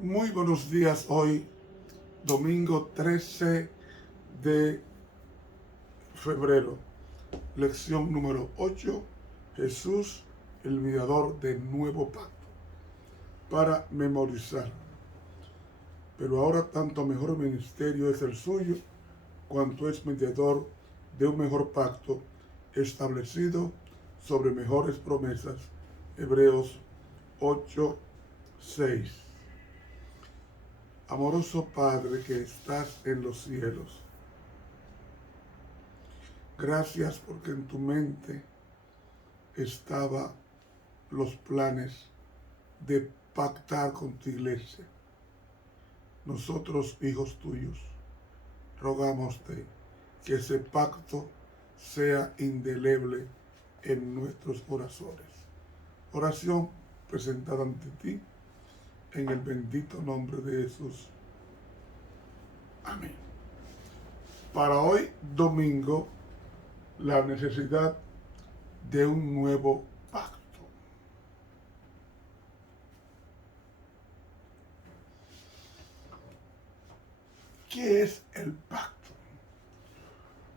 Muy buenos días hoy, domingo 13 de febrero. Lección número 8. Jesús, el mediador del nuevo pacto. Para memorizar. Pero ahora tanto mejor ministerio es el suyo, cuanto es mediador de un mejor pacto, establecido sobre mejores promesas. Hebreos 8:6. Amoroso Padre que estás en los cielos, gracias porque en tu mente estaban los planes de pactar con tu iglesia. Nosotros, hijos tuyos, rogamoste que ese pacto sea indeleble en nuestros corazones. Oración presentada ante ti en el bendito nombre de Jesús. Amén. Para hoy, domingo, la necesidad de un nuevo pacto. ¿Qué es el pacto?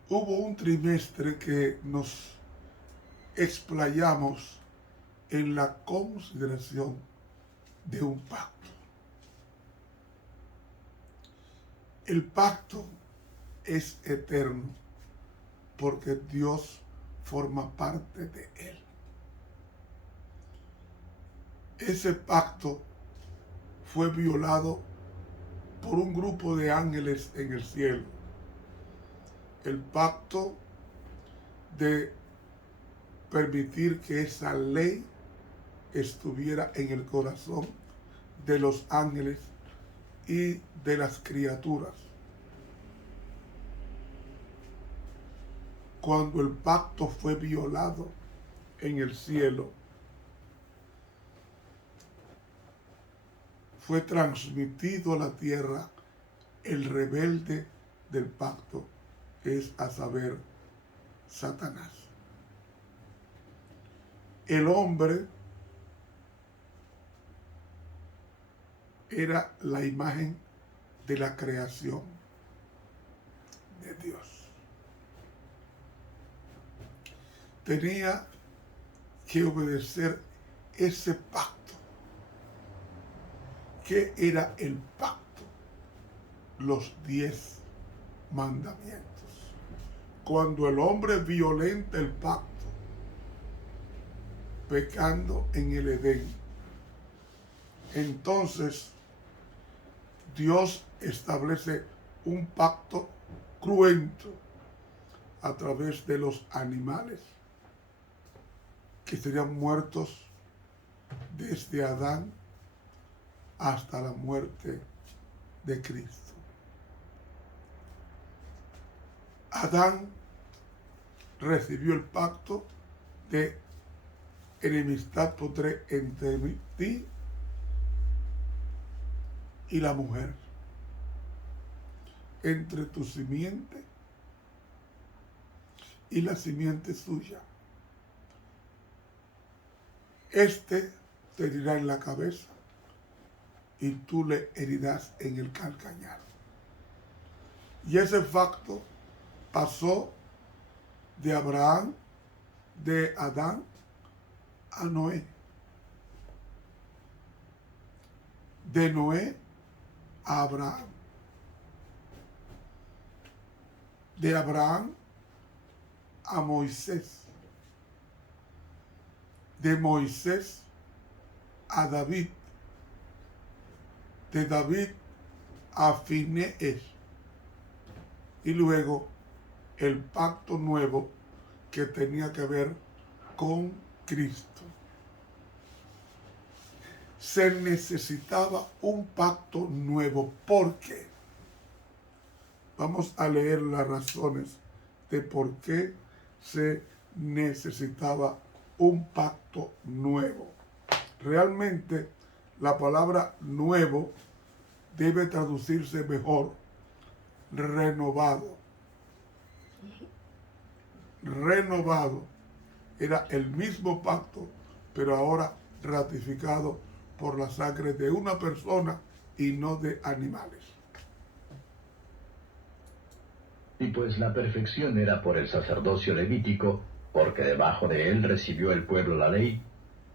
Hubo un trimestre que nos explayamos en la consideración de un pacto. El pacto es eterno porque Dios forma parte de él. Ese pacto fue violado por un grupo de ángeles en el cielo. El pacto de permitir que esa ley estuviera en el corazón de los ángeles y de las criaturas. Cuando el pacto fue violado en el cielo, fue transmitido a la tierra el rebelde del pacto, es a saber, Satanás. El hombre era la imagen de la creación de Dios. Tenía que obedecer ese pacto. ¿Qué era el pacto? Los 10 mandamientos. Cuando el hombre violenta el pacto, pecando en el Edén, entonces Dios establece un pacto cruento a través de los animales que serían muertos desde Adán hasta la muerte de Cristo. Adán recibió el pacto de enemistad pondré entre ti y la mujer, entre tu simiente y la simiente suya. Este te herirá en la cabeza y tú le herirás en el calcañar. Y ese pacto pasó de Abraham, de Adán a Noé. De Noé a Abraham. De Abraham a Moisés. De Moisés a David. De David a Finees. Y luego el pacto nuevo que tenía que ver con Cristo. Se necesitaba un pacto nuevo. ¿Por qué? Vamos a leer las razones de por qué se necesitaba un pacto nuevo. Realmente la palabra nuevo debe traducirse mejor renovado. Renovado era el mismo pacto, pero ahora ratificado por la sangre de una persona y no de animales. Y pues la perfección era por el sacerdocio levítico, porque debajo de él recibió el pueblo la ley,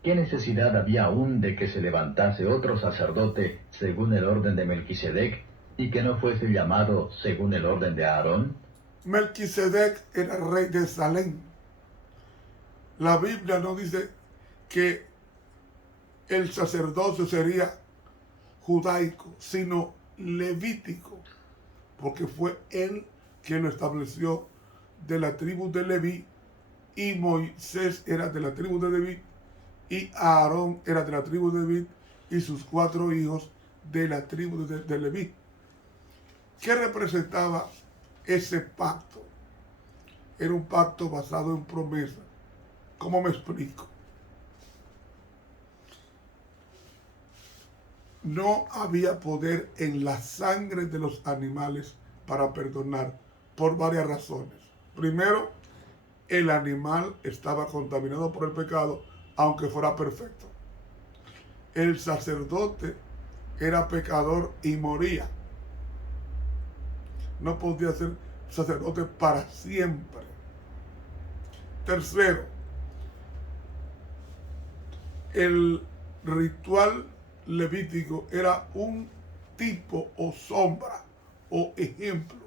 ¿qué necesidad había aún de que se levantase otro sacerdote según el orden de Melquisedec, y que no fuese llamado según el orden de Aarón? Melquisedec era rey de Salem. La Biblia no dice que el sacerdocio sería judaico, sino levítico, porque fue él quien lo estableció de la tribu de Leví, y Moisés era de la tribu de Leví, y Aarón era de la tribu de Leví, y sus 4 hijos de la tribu de Leví. ¿Qué representaba ese pacto? Era un pacto basado en promesa. ¿Cómo me explico? No había poder en la sangre de los animales para perdonar por varias razones. Primero, el animal estaba contaminado por el pecado, aunque fuera perfecto. El sacerdote era pecador y moría. No podía ser sacerdote para siempre. Tercero, el ritual levítico era un tipo o sombra o ejemplo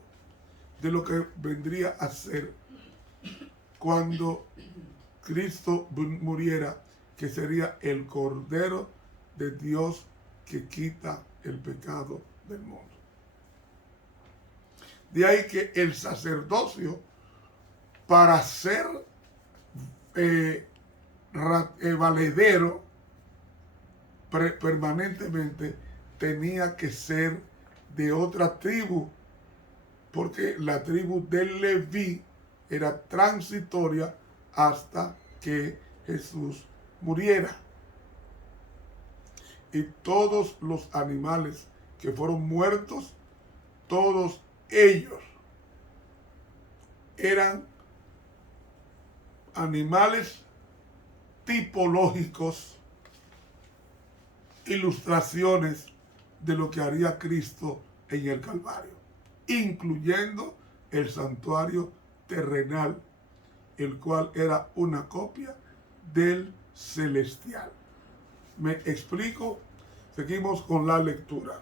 de lo que vendría a ser cuando Cristo muriera, que sería el Cordero de Dios que quita el pecado del mundo. De ahí que el sacerdocio, para ser valedero permanentemente, tenía que ser de otra tribu, porque la tribu de Leví era transitoria hasta que Jesús muriera. Y todos los animales que fueron muertos, todos ellos eran animales tipológicos, ilustraciones de lo que haría Cristo en el Calvario, incluyendo el santuario terrenal, el cual era una copia del celestial. ¿Me explico? Seguimos con la lectura.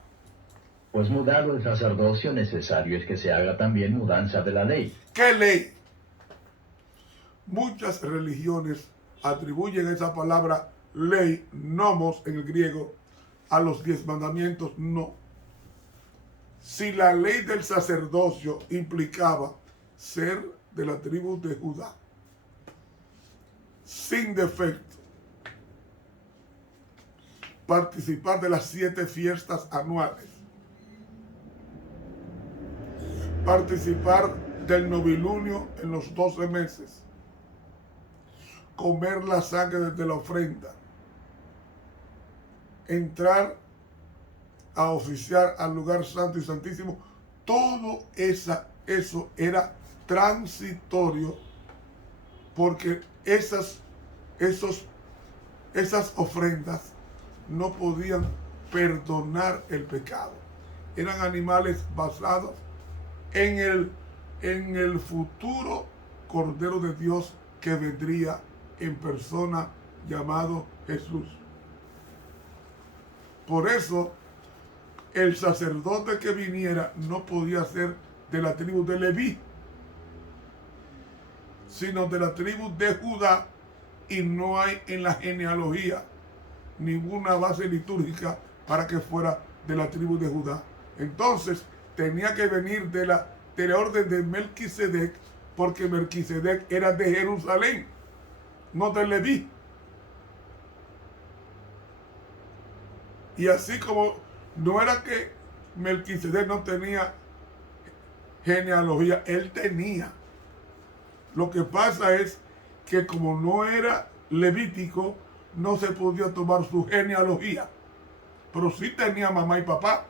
Pues mudado el sacerdocio, necesario es que se haga también mudanza de la ley. ¿Qué ley? Muchas religiones atribuyen esa palabra ley, nomos en el griego, a los 10 mandamientos. No. Si la ley del sacerdocio implicaba ser de la tribu de Judá, sin defecto, participar de las 7 fiestas anuales, participar del novilunio en los 12 meses, comer la sangre de la ofrenda, entrar a oficiar al lugar santo y santísimo, todo eso era transitorio, porque esas ofrendas no podían perdonar el pecado. Eran animales basados en el futuro Cordero de Dios que vendría en persona, llamado Jesús. Por eso, el sacerdote que viniera no podía ser de la tribu de Leví, sino de la tribu de Judá, y no hay en la genealogía ninguna base litúrgica para que fuera de la tribu de Judá. Entonces tenía que venir de la orden de Melquisedec, porque Melquisedec era de Jerusalén, no de Leví. Y así como no era que Melquisedec no tenía genealogía, él tenía. Lo que pasa es que como no era levítico, no se podía tomar su genealogía, pero sí tenía mamá y papá.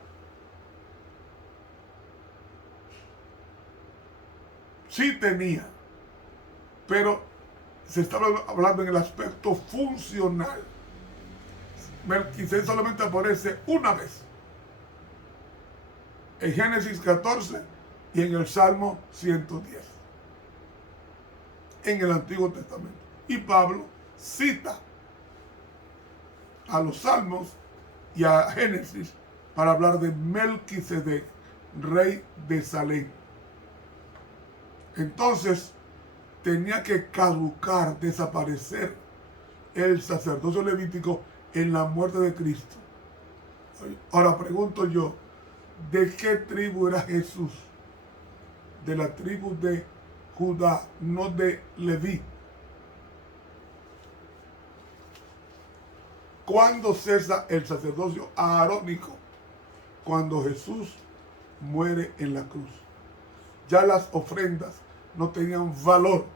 Sí tenía, pero se estaba hablando en el aspecto funcional. Melquisedec solamente aparece una vez, en Génesis 14 y en el Salmo 110, en el Antiguo Testamento. Y Pablo cita a los Salmos y a Génesis para hablar de Melquisedec, rey de Salem. Entonces tenía que caducar, desaparecer el sacerdocio levítico en la muerte de Cristo. Ahora pregunto yo, ¿de qué tribu era Jesús? De la tribu de Judá, no de Leví. ¿Cuándo cesa el sacerdocio aarónico? Cuando Jesús muere en la cruz. Ya las ofrendas no tenían valor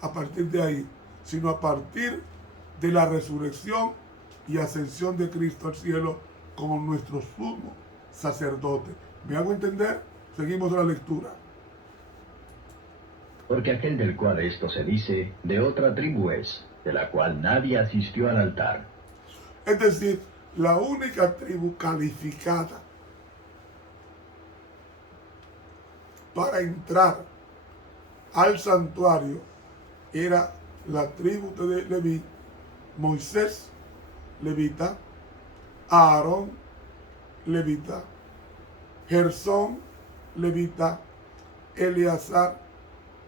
a partir de ahí, sino a partir de la resurrección y ascensión de Cristo al cielo como nuestro sumo sacerdote. ¿Me hago entender? Seguimos la lectura. Porque aquel del cual esto se dice, de otra tribu es, de la cual nadie asistió al altar. Es decir, la única tribu calificada para entrar al santuario era la tribu de Leví, Moisés, levita, Aarón, levita, Gersón, levita, Eleazar,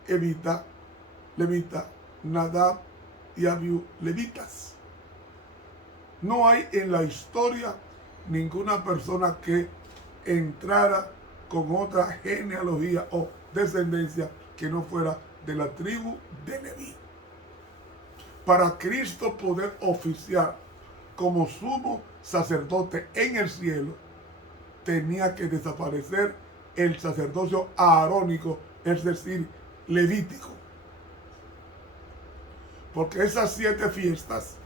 levita, Nadab y Abiú, levitas. No hay en la historia ninguna persona que entrara con otra genealogía o descendencia que no fuera de la tribu de Leví. Para Cristo poder oficiar como sumo sacerdote en el cielo, tenía que desaparecer el sacerdocio aarónico, es decir, levítico. Porque esas 7 fiestas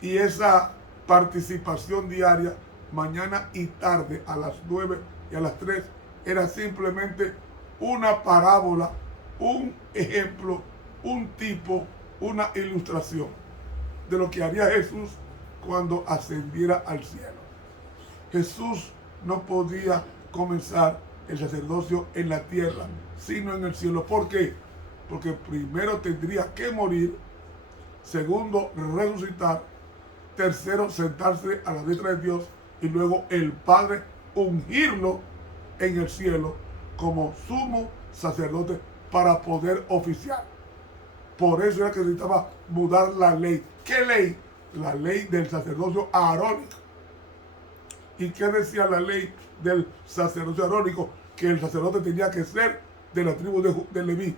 y esa participación diaria, mañana y tarde, a las 9 y a las 3, era simplemente una parábola, un ejemplo, un tipo, una ilustración de lo que haría Jesús cuando ascendiera al cielo. Jesús no podía comenzar el sacerdocio en la tierra, sino en el cielo. ¿Por qué? Porque primero tendría que morir, segundo resucitar, tercero sentarse a la diestra de Dios y luego el Padre ungirlo en el cielo como sumo sacerdote para poder oficiar. Por eso era que necesitaba mudar la ley. ¿Qué ley? La ley del sacerdocio aarónico. ¿Y qué decía la ley del sacerdocio aarónico? Que el sacerdote tenía que ser de la tribu de Leví.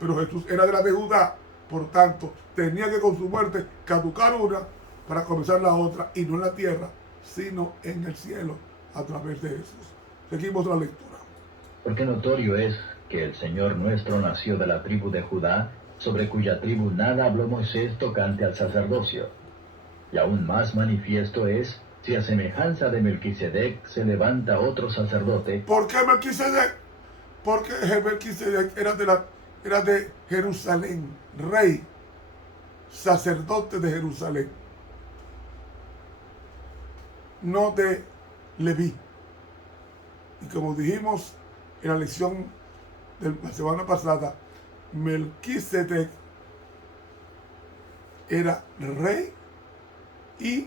Pero Jesús era de la de Judá. Por tanto, tenía que con su muerte caducar una para comenzar la otra, y no en la tierra, sino en el cielo, a través de Jesús. Seguimos la lectura. Porque notorio es que el Señor nuestro nació de la tribu de Judá, sobre cuya tribu nada habló Moisés tocante al sacerdocio. Y aún más manifiesto es, si a semejanza de Melquisedec se levanta otro sacerdote. ¿Por qué Melquisedec? Porque Melquisedec era de Jerusalén, rey, sacerdote de Jerusalén, no de Leví. Y como dijimos en la lección de la semana pasada, Melquisedec era rey y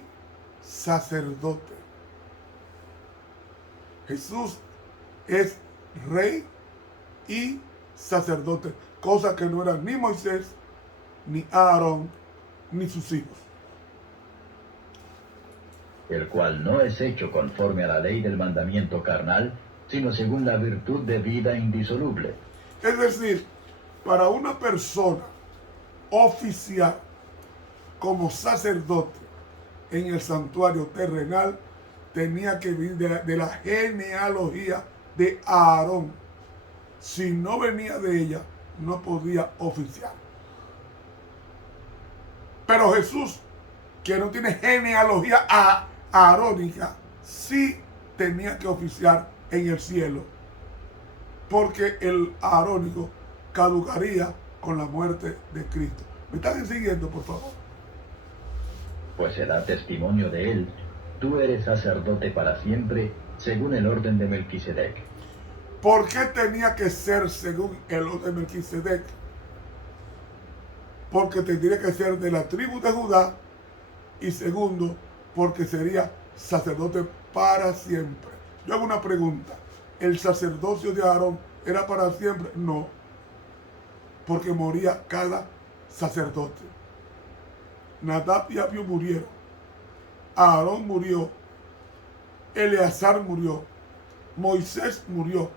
sacerdote. Jesús es rey y sacerdote, cosa que no era ni Moisés, ni Aarón, ni sus hijos. El cual no es hecho conforme a la ley del mandamiento carnal, sino según la virtud de vida indisoluble. Es decir, para una persona oficiar como sacerdote en el santuario terrenal, tenía que venir de la genealogía de Aarón. Si no venía de ella, no podía oficiar. Pero Jesús, que no tiene genealogía aarónica, sí tenía que oficiar en el cielo, porque el aarónico caducaría con la muerte de Cristo. ¿Me están siguiendo, por favor? pues se da testimonio de él: tú eres sacerdote para siempre, según el orden de Melquisedec. ¿Por qué tenía que ser según el orden de Melquisedec? Porque tendría que ser de la tribu de Judá, y segundo, porque sería sacerdote para siempre. Yo hago una pregunta: ¿el sacerdocio de Aarón era para siempre? No, porque moría cada sacerdote. Nadab y Abiú murieron, Aarón murió, Eleazar murió, Moisés murió,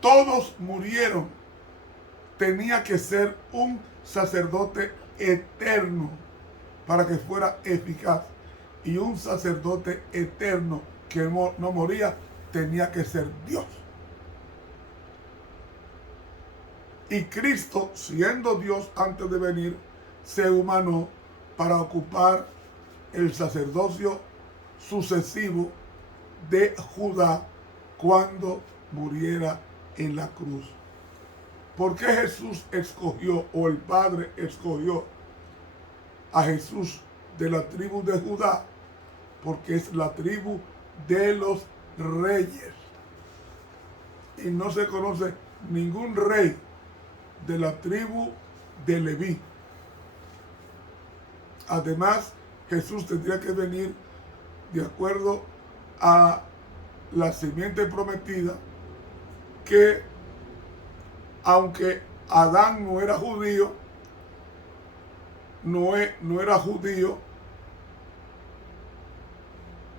todos murieron. Tenía que ser un sacerdote eterno para que fuera eficaz, y un sacerdote eterno que no moría tenía que ser Dios. Y Cristo, siendo Dios antes de venir, se humanó para ocupar el sacerdocio sucesivo de Judá cuando muriera en la cruz. ¿Por qué Jesús escogió, o el Padre escogió a Jesús de la tribu de Judá? Porque es la tribu de los reyes. Y no se conoce ningún rey de la tribu de Leví. Además, Jesús tendría que venir de acuerdo a la simiente prometida, que aunque Adán no era judío, Noé no era judío,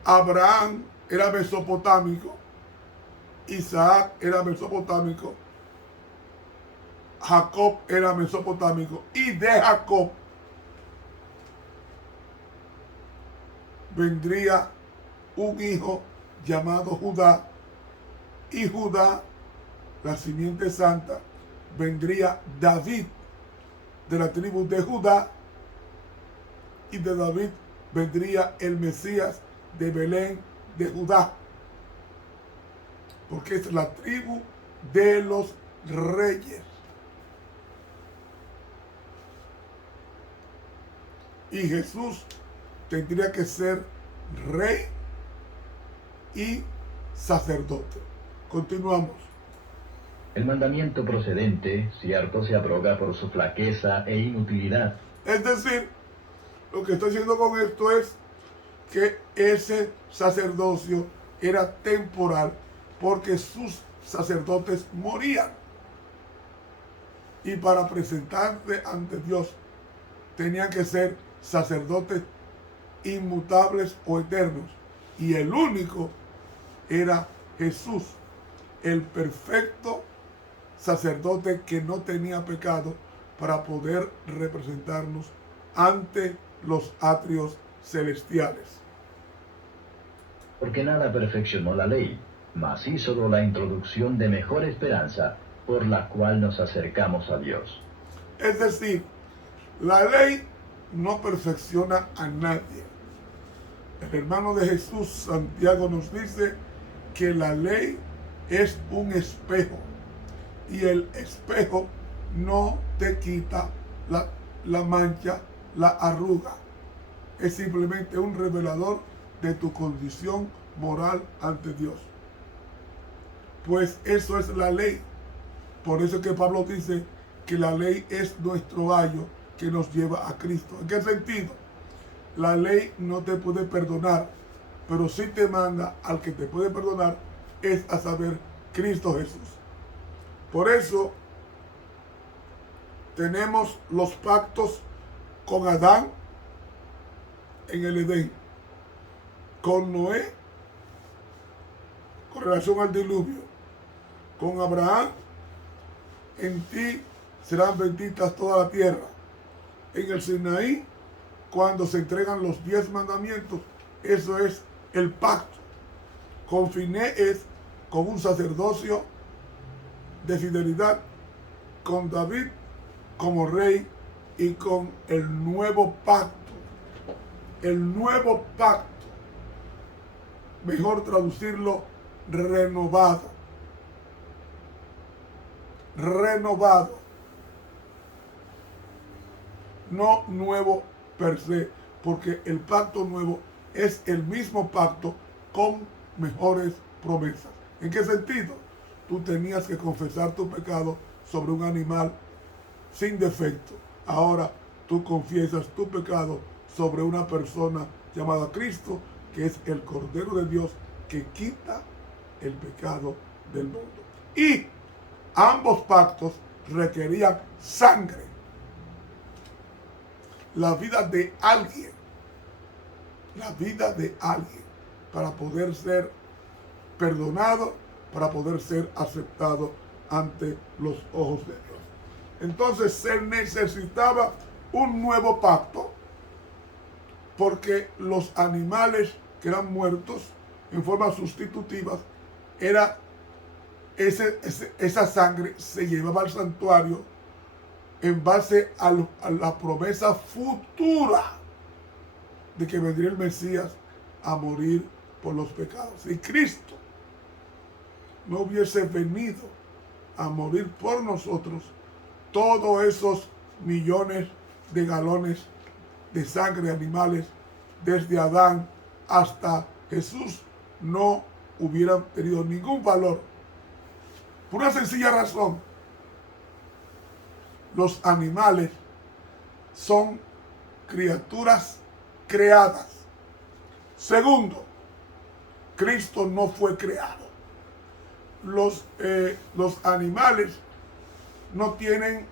Abraham era mesopotámico, Isaac era mesopotámico, Jacob era mesopotámico, y de Jacob vendría un hijo llamado Judá, y Judá, la simiente santa, vendría David de la tribu de Judá, y de David vendría el Mesías de Belén de Judá, porque es la tribu de los reyes. Y Jesús tendría que ser rey y sacerdote. Continuamos. El mandamiento procedente, cierto, se abroga por su flaqueza e inutilidad. Es decir, lo que estoy diciendo con esto es que ese sacerdocio era temporal, porque sus sacerdotes morían. Y para presentarse ante Dios tenían que ser sacerdotes inmutables o eternos. Y el único era Jesús, el perfecto sacerdote que no tenía pecado, para poder representarnos ante los atrios celestiales. Porque nada perfeccionó la ley, mas hizo la introducción de mejor esperanza, por la cual nos acercamos a Dios. Es decir, la ley no perfecciona a nadie. El hermano de Jesús, Santiago, nos dice que la ley es un espejo, y el espejo no te quita la mancha, la arruga. Es simplemente un revelador de tu condición moral ante Dios. Pues eso es la ley. Por eso es que Pablo dice que la ley es nuestro ayo que nos lleva a Cristo. ¿En qué sentido? La ley no te puede perdonar, pero sí te manda al que te puede perdonar, es a saber, Cristo Jesús. Por eso tenemos los pactos con Adán en el Edén, con Noé con relación al diluvio, con Abraham: en ti serán benditas toda la tierra. En el Sinaí, cuando se entregan los 10 mandamientos, eso es el pacto. Con Finees, con un sacerdocio de fidelidad, con David como rey, y con el nuevo pacto. El nuevo pacto, mejor traducirlo, renovado. Renovado. No nuevo, per se, porque el pacto nuevo es el mismo pacto con mejores promesas. ¿En qué sentido? Tú tenías que confesar tu pecado sobre un animal sin defecto. Ahora tú confiesas tu pecado sobre una persona llamada Cristo, que es el Cordero de Dios que quita el pecado del mundo. Y ambos pactos requerían sangre. La vida de alguien. La vida de alguien. Para poder ser perdonado, para poder ser aceptado ante los ojos de Dios. Entonces se necesitaba un nuevo pacto, porque los animales que eran muertos en forma sustitutiva, esa sangre se llevaba al santuario en base a la promesa futura de que vendría el Mesías a morir por los pecados. Si Cristo no hubiese venido a morir por nosotros, todos esos millones de galones de sangre de animales, desde Adán hasta Jesús, no hubieran tenido ningún valor. Por una sencilla razón: los animales son criaturas creadas. Segundo, Cristo no fue creado. Los animales no tienen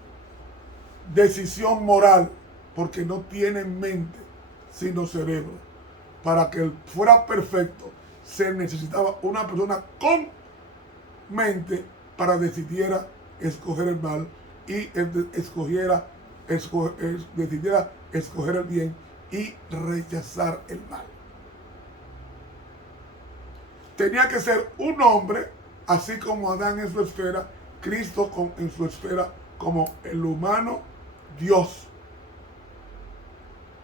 decisión moral, porque no tienen mente, sino cerebro. Para que fuera perfecto, se necesitaba una persona con mente para decidiera escoger el mal y decidiera escoger el bien y rechazar el mal. Tenía que ser un hombre, así como Adán en su esfera, Cristo en su esfera como el humano Dios.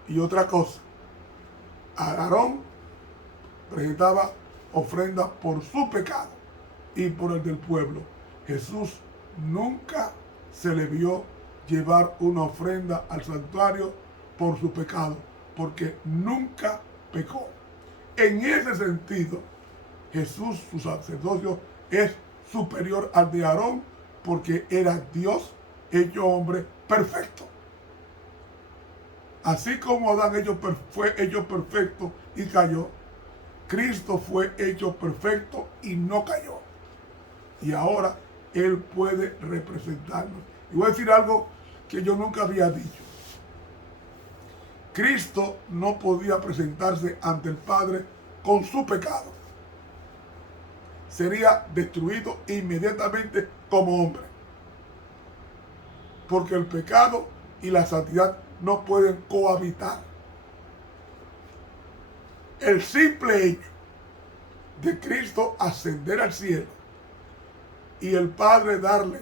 Y otra cosa, Aarón presentaba ofrenda por su pecado y por el del pueblo. Jesús nunca se le vio llevar una ofrenda al santuario por su pecado, porque nunca pecó. En ese sentido, Jesús, su sacerdocio, es superior al de Aarón, porque era Dios hecho hombre perfecto. Así como Adán fue hecho perfecto y cayó, Cristo fue hecho perfecto y no cayó. Y ahora Él puede representarnos. Y voy a decir algo que yo nunca había dicho. Cristo no podía presentarse ante el Padre con su pecado. Sería destruido inmediatamente como hombre. Porque el pecado y la santidad no pueden cohabitar. El simple hecho de Cristo ascender al cielo y el Padre darle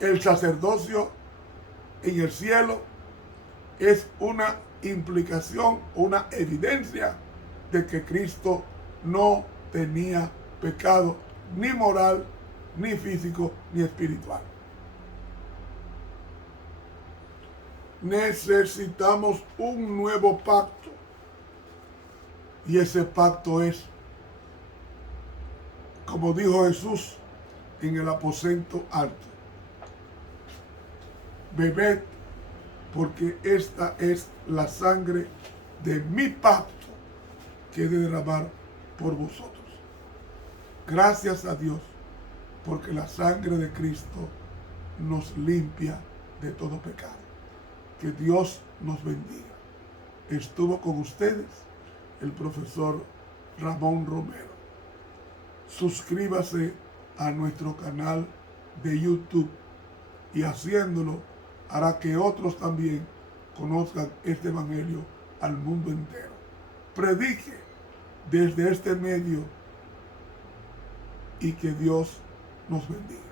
el sacerdocio en el cielo es una implicación, una evidencia de que Cristo no tenía pecado ni moral, ni físico, ni espiritual. Necesitamos un nuevo pacto. Y ese pacto es, como dijo Jesús en el aposento alto: bebed, porque esta es la sangre de mi pacto que he de derramar por vosotros. Gracias a Dios, porque la sangre de Cristo nos limpia de todo pecado. Que Dios nos bendiga. Estuvo con ustedes el profesor Ramón Romero. Suscríbase a nuestro canal de YouTube, y haciéndolo hará que otros también conozcan este evangelio al mundo entero. Predique desde este medio y que Dios nos bendiga.